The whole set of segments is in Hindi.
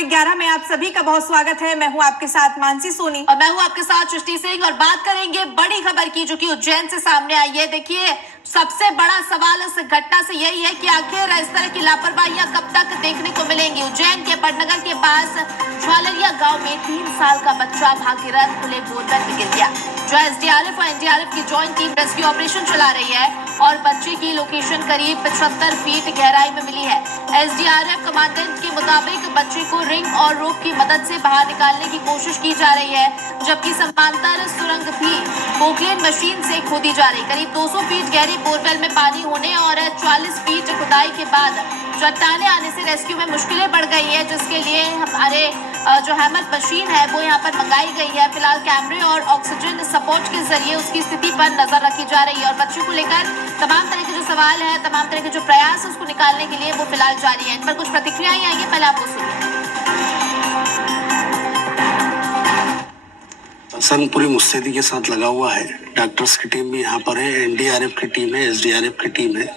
11 में आप सभी का बहुत स्वागत है। मैं हूं आपके साथ मानसी सोनी और मैं हूं आपके साथ सृष्टि सिंह और बात करेंगे बड़ी खबर की जो कि उज्जैन से सामने आई है। देखिए, सबसे बड़ा सवाल इस घटना से यही है कि आखिर इस तरह की लापरवाहियां कब तक देखने को मिलेंगी। उज्जैन के बड़नगर के पास ज्वालरिया गांव में 3 साल का बच्चा भागीरथ खुले बोतल में गिर गया। जो एसडीआरएफ और एनडीआरएफ की जॉइंट टीम रेस्क्यू ऑपरेशन चला रही है और बच्चे की लोकेशन करीब 75 फीट गहराई में मिली है। एसडीआरएफ कमांडेंट के मुताबिक बच्चे को रिंग और रोप की मदद से बाहर निकालने की कोशिश की जा रही है, जबकि समांतर सुरंग भी पोकलेन मशीन से खोदी जा रही। करीब 200 फीट गहरी बोरवेल में पानी होने और 40 फीट खुदाई के बाद चट्टाने आने से रेस्क्यू में मुश्किलें बढ़ गई है, जिसके लिए हमारे जो हैमर मशीन है वो यहाँ पर मंगाई गई है। फिलहाल कैमरे और ऑक्सीजन सपोर्ट के जरिए उसकी स्थिति पर नजर रखी जा रही है और बच्चों को लेकर तमाम तरह के जो सवाल है, तमाम तरह के जो प्रयास उसको निकालने के लिए वो फिलहाल जारी है। इन पर कुछ प्रतिक्रियाएं आई है, पहले आप वो सुनिए। सन पूरी मुस्तैदी के साथ लगा हुआ है। डॉक्टर्स की टीम भी यहाँ पर है, एनडीआरएफ की टीम है, एसडीआरएफ की टीम है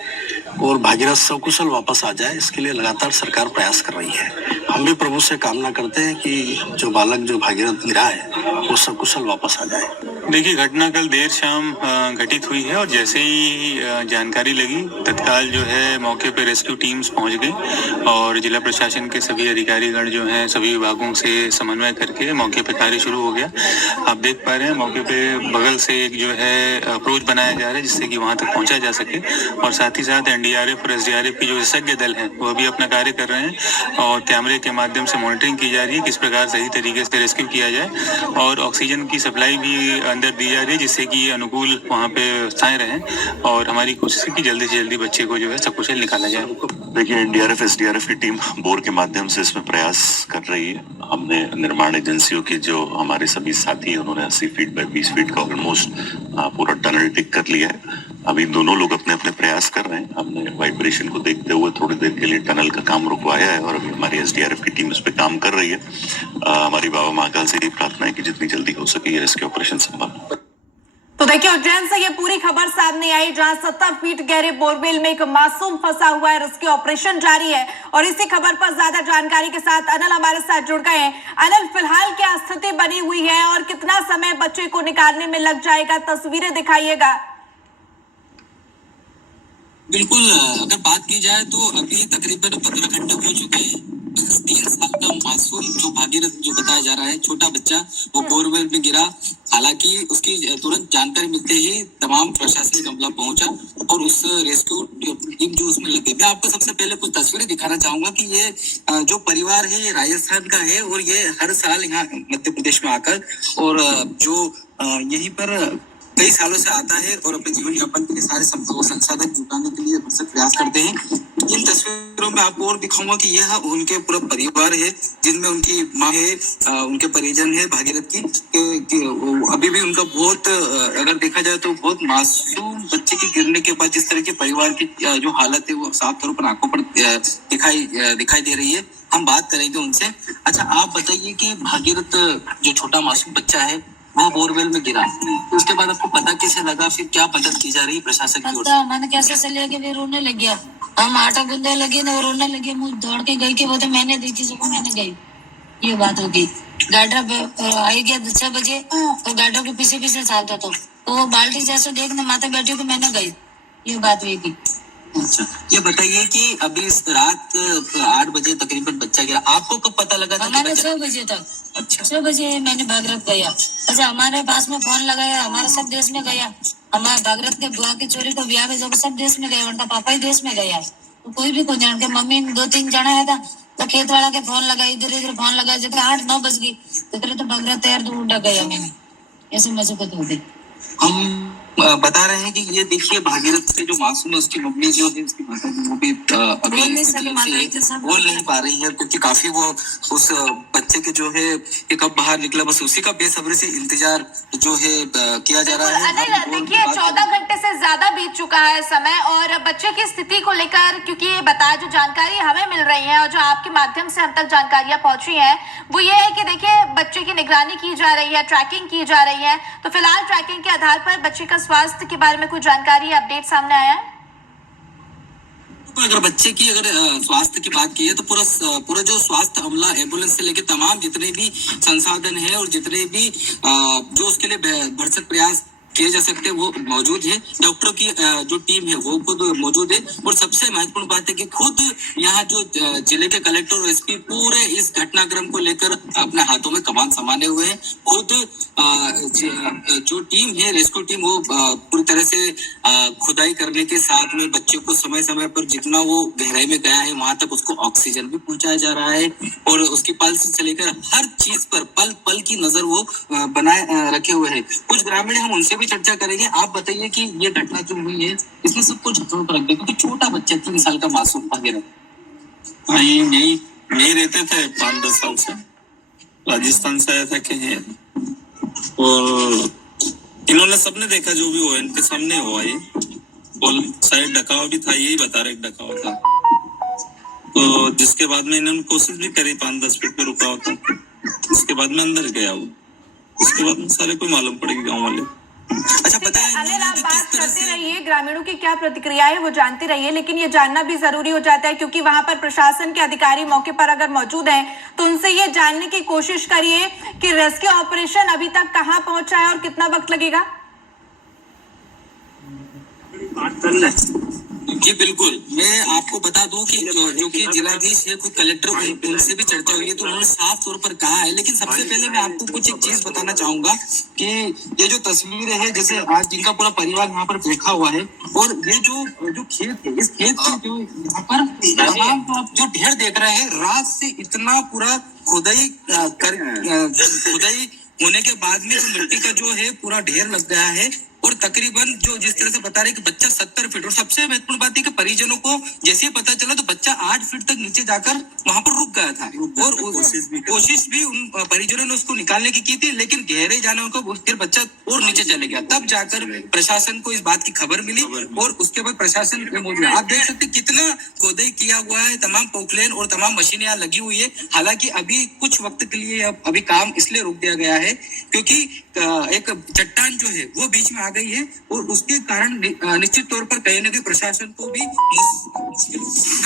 और भागीरथ सकुशल वापस आ जाए, इसके लिए लगातार सरकार प्रयास कर रही है। हम भी प्रभु से कामना करते हैं कि जो बालक जो भागीरथ गिरा है वो सकुशल वापस आ जाए। देखिए, घटना कल देर शाम घटित हुई है और जैसे ही जानकारी लगी तत्काल जो है मौके पर रेस्क्यू टीम्स पहुंच गई और जिला प्रशासन के सभी अधिकारीगण जो हैं सभी विभागों से समन्वय करके मौके पर कार्य शुरू हो गया। आप देख पा रहे हैं मौके पे बगल से एक जो है अप्रोच बनाया जा रहा है जिससे कि वहां तक पहुंचा जा सके और साथ ही साथ एनडीआरएफ और एसडीआरएफ की जो विशेषज्ञ दल हैं वो भी अपना कार्य कर रहे हैं और कैमरे के माध्यम से मॉनिटरिंग की जा रही है किस प्रकार सही तरीके से रेस्क्यू किया जाए और ऑक्सीजन की सप्लाई भी अंदर दी जा रही है जिससे कि अनुकूल वहाँ पे व्यवस्थाएं रहें और हमारी कोशिश है कि जल्दी से जल्दी बच्चे को जो है सकुशल निकाला जाए। देखिए, एनडीआरएफ एसडीआरएफ की टीम बोर के माध्यम से इसमें प्रयास कर रही है। हमने निर्माण एजेंसियों के जो हमारे सभी साथी उन्होंने 80 फीट बाय 20 फीट का ऑलमोस्ट पूरा टनल टिक कर लिया है। अभी दोनों लोग अपने अपने प्रयास कर रहे हैं। हमने वाइब्रेशन को देखते हुए थोड़ी देर के लिए टनल का काम रुकवाया है और अभी हमारी एसडीआरएफ की टीम इस पे काम कर रही है। हमारी बाबा महाकाल से ये प्रार्थना है कि जितनी जल्दी हो सके ये रेस्क्यू ऑपरेशन संभव। तो देखिए, उज्जैन से ये पूरी खबर सामने आई जहां 70 फीट गहरे बोरवेल में एक मासूम फंसा हुआ है। रेस्क्यू ऑपरेशन जारी है और इसी खबर पर ज्यादा जानकारी के साथ अनिल हमारे साथ जुड़ गए हैं। अनिल, फिलहाल क्या स्थिति बनी हुई है और कितना समय बच्चे को निकालने में लग जाएगा, तस्वीरें दिखाइएगा। बिल्कुल, अगर बात की जाए तो अभी तकरीबन 15 घंटे हो चुके हैं। 3 साल का मासूम जो भागीरथ जो बताया जा रहा है, छोटा बच्चा, वो बोरवेल में गिरा। हालांकि उसकी तुरंत जानकारी मिलते ही तमाम प्रशासनिक अमला पहुंचा और उस रेस्क्यू टीम जो उसमें लगी। मैं आपको सबसे पहले कुछ तस्वीरें दिखाना चाहूंगा कि ये जो परिवार है ये राजस्थान का है और ये हर साल यहाँ मध्य प्रदेश में आकर और जो यहीं पर कई सालों से आता है और अपने जीवन यापन के सारे संसाधन जुटाने के लिए भरसक प्रयास करते हैं। इन तस्वीरों में आपको और दिखाऊंगा कि यह उनके पूरा परिवार है जिनमें उनकी माँ है, उनके परिजन है भागीरथ की अभी भी उनका बहुत अगर देखा जाए तो बहुत मासूम बच्चे के गिरने के बाद जिस तरह के परिवार की जो हालत है वो साफ तौर पर आंखों पर दिखाई दे रही है। हम बात करेंगे उनसे। अच्छा, आप बताइए कि भागीरथ जो छोटा मासूम बच्चा है वो बोरवेल में गिरा, तो उसके बाद आपको पता कैसे लगा, फिर क्या मदद की जा रही है प्रशासन की ओर से? मैंने कैसे से लेके फिर रोने लग गया, हम आटा गूंदने लगे ना, रोने लगे, मुझे दौड़ के गई कि वो तो मैंने दी थी, सुबह मैंने गई। ये बात हो गई। गाड़ा आई गया 6 बजे तो गाड़ों के पीछे पीछे चलता था तो वो बाल्टी जैसे देखने माता बैठी तो मैंने गई। ये बात हुई थी। अच्छा, ये बताइए कि अभी रात 8 बजे तकरीबन बच्चा गिरा, आपको कब पता लगा था? हमारे 6 बजे तक। अच्छा, 6 बजे मैंने भागीरथ गया। अच्छा, हमारे पास में फोन लगाया, हमारा सब देश में गया। हमारे भागीरथ के बुआ की चोरी को ब्याह में जब सब देश में गया, उनका पापा ही देश में गया तो कोई भी को जान के मम्मी 2-3 जना है था तो खेत वाला के फोन लगा, इधर इधर फोन लगा, जब 8-9 बज गई तो भागीरथ तैयार तो उड़ा गया। मैंने ऐसे मजे को हो गई। हम बता रहे हैं कि ये देखिए भागीरथ से जो मासूम है उसकी मम्मी जो है उसकी माता जी वो भी अभी बोल नहीं पा रही है क्योंकि काफी वो उस बच्चे के जो है कि कब बाहर निकला बस उसी का बेसब्री से इंतजार जो है किया जा रहा है। देखिए, 14 घंटे से ज्यादा बीत चुका है समय और बच्चे की स्थिति को लेकर क्योंकि बताया जो जानकारी हमें मिल रही है और जो आपके माध्यम से हम तक जानकारियां पहुंची है वो ये है कि देखिए बच्चे की निगरानी की जा रही है, ट्रैकिंग की जा रही है। तो फिलहाल ट्रैकिंग के आधार पर बच्चे का स्वास्थ्य के बारे में कुछ जानकारी अपडेट सामने आया है? अगर बच्चे की स्वास्थ्य की बात की है तो पूरा जो स्वास्थ्य अमला, एम्बुलेंस से लेके तमाम जितने भी संसाधन है और जितने भी जो उसके लिए भरसक प्रयास किए जा सकते हैं वो मौजूद है। डॉक्टरों की जो टीम है वो खुद मौजूद है और सबसे महत्वपूर्ण बात है कि खुद यहाँ जो जिले के कलेक्टर और एसपी पूरे इस घटनाक्रम को लेकर अपने हाथों में कमान संभाले हुए हैं। खुद जो टीम है, रेस्क्यू टीम, वो पूरी तरह से खुदाई करने के साथ में बच्चे को समय समय पर जितना वो गहराई में गया है वहां तक उसको ऑक्सीजन भी पहुंचाया जा रहा है और उसकी पल्स से लेकर हर चीज पर पल पल की नजर वो बनाए रखे हुए हैं। कुछ ग्रामीण हम उनसे भी चर्चा करेंगे। आप बताइए कि ये घटना जो हुई है इसमें सबको झटकों पर रख दिया क्योंकि छोटा बच्चा 3 साल का मासूम वगैरह यही रहते थे 5-10 साल से, राजस्थान से आया था कहीं और इन्होंने सबने देखा जो भी हुआ इनके सामने हुआ। ये बोल शायद डकावा भी था, यही बता रहे डकावा था। तो जिसके बाद में इन्होंने कोशिश भी करी 5-10 फीट पे रुका होता, उसके बाद में अंदर गया वो, उसके बाद में सारे को मालूम पड़ेगी गाँव वाले। अच्छा बताया अनिल, आप बात करते रहिए, ग्रामीणों की क्या प्रतिक्रिया है वो जानते रहिए, लेकिन ये जानना भी जरूरी हो जाता है क्योंकि वहां पर प्रशासन के अधिकारी मौके पर अगर मौजूद हैं तो उनसे ये जानने की कोशिश करिए कि रेस्क्यू ऑपरेशन अभी तक कहां पहुंचा है और कितना वक्त लगेगा। जी बिल्कुल, मैं आपको बता दूं कि जो कि जिलाधीश है, खुद कलेक्टर, उनसे भी चर्चा हुई है तो उन्होंने साफ तौर पर कहा है। लेकिन सबसे पहले मैं आपको कुछ एक चीज बताना चाहूंगा कि ये जो तस्वीरें है, जैसे आज जिनका पूरा परिवार यहाँ पर बैठा हुआ है और ये जो खेत है, इस खेत के जो यहाँ पर तमाम तो आप जो ढेर देख रहे हैं, रात से इतना पूरा खुदाई होने के बाद में जो मिट्टी का जो है पूरा ढेर लग गया है और तकरीबन जो जिस तरह से बता रहे कि बच्चा 70 फीट, और सबसे महत्वपूर्ण बात है कि परिजनों को जैसे ही पता चला तो बच्चा 8 फीट तक नीचे जाकर वहां पर रुक गया था और कोशिश भी उन परिजनों ने उसको निकालने की की थी, लेकिन गहरे जाने को फिर बच्चा और नीचे चले गया। तब जाकर प्रशासन को इस बात की खबर मिली और उसके बाद प्रशासन मौजूद। आप देख सकते कितना खोदाई किया हुआ है, तमाम पोकलेन और तमाम मशीनें यहाँ लगी हुई है। हालांकि अभी कुछ वक्त के लिए अभी काम इसलिए रोक दिया गया है क्योंकि एक चट्टान जो है वो बीच में आ गई है और उसके कारण निश्चित तौर पर कहीं ना कहीं प्रशासन को भी मुश्किल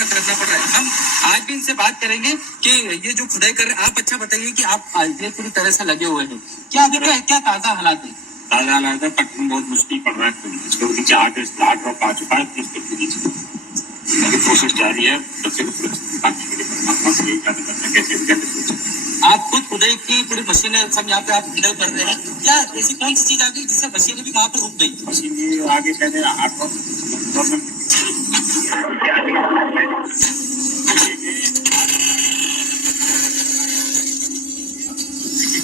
करना पड़ रहा है। हम आज भी इनसे बात करेंगे कि ये जो खुदाई कर रहे हैं, आप अच्छा बताइए कि आप ये पूरी तरह से लगे हुए हैं, क्या अभी क्या ताजा हालात है? ताजा हालात है, पटना बहुत मुश्किल पड़ रहा है। इसके नीचे 8 ड्रॉप आ चुका है, 30 फीट के नीचे अभी कोशिश जारी है। बच्चे को कैसे आप खुद खुदाई की पूरी मशीनें सब यहाँ पे आप हैंडल कर रहे हैं, क्या ऐसी कौन सी चीज आ गई जिससे मशीनें भी वहाँ पर रुक गई? मशीन आगे शायद 8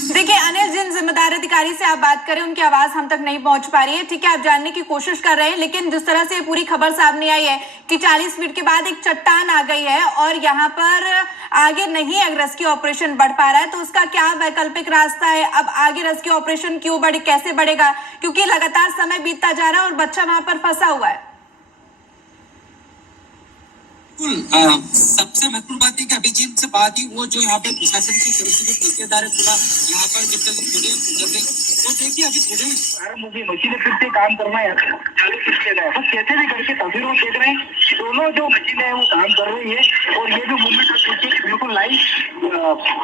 देखिए अनिल, जिन जिम्मेदार अधिकारी से आप बात करें उनकी आवाज हम तक नहीं पहुंच पा रही है। ठीक है, आप जानने की कोशिश कर रहे हैं, लेकिन जिस तरह से पूरी खबर सामने आई है कि 40 फीट के बाद एक चट्टान आ गई है और यहाँ पर आगे नहीं रेस्क्यू ऑपरेशन बढ़ पा रहा है, तो उसका क्या वैकल्पिक रास्ता है? अब आगे रेस्क्यू ऑपरेशन क्यों बढ़े, कैसे बढ़ेगा, क्योंकि लगातार समय बीतता जा रहा है और बच्चा वहां पर फंसा हुआ है। सबसे महत्वपूर्ण बात है कि अभी जिनसे बात ही वो जो यहाँ पे प्रशासन की तरफ से जो ठेकेदार है पूरा यहाँ पर जब तक वो देखिए अभी प्रारंभ होगी, मशीनें फिर से काम करना है चालू कर दिया गया है। बस कैसे भी करके तस्वीरों में देख रहे हैं, दोनों जो मशीनें हैं वो काम कर रही है और ये जो मूवमेंट है बिल्कुल लाइव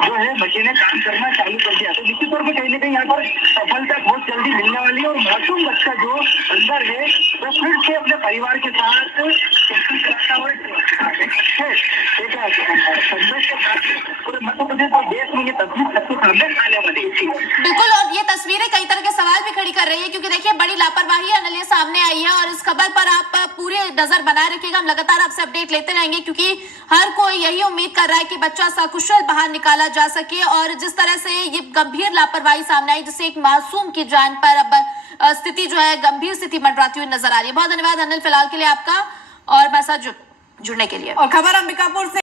जो है मशीनें काम करना चालू कर दिया। तो निश्चित तौर पर कहीं ना कहीं यहाँ पर सफलता बहुत जल्दी मिलने वाली है और मासूम बच्चा जो अंदर है वो फिर से अपने परिवार के साथ बिल्कुल, और ये तस्वीरें कई तरह के सवाल भी खड़ी कर रही है क्योंकि देखिए बड़ी लापरवाही अनिल सामने आई है और इस खबर पर आप पूरी नजर बनाए रखिएगा। हम लगातार आपसे अपडेट लेते रहेंगे क्योंकि हर कोई यही उम्मीद कर रहा है कि बच्चा सकुशल बाहर निकाला जा सके। और जिस तरह से ये गंभीर लापरवाही सामने आई जिससे एक मासूम की जान पर अब स्थिति जो है गंभीर स्थिति मंडराती हुई नजर आ रही है। बहुत धन्यवाद अनिल फिलहाल के लिए आपका और मेरे साथ जुड़ने के लिए। और खबर अंबिकापुर से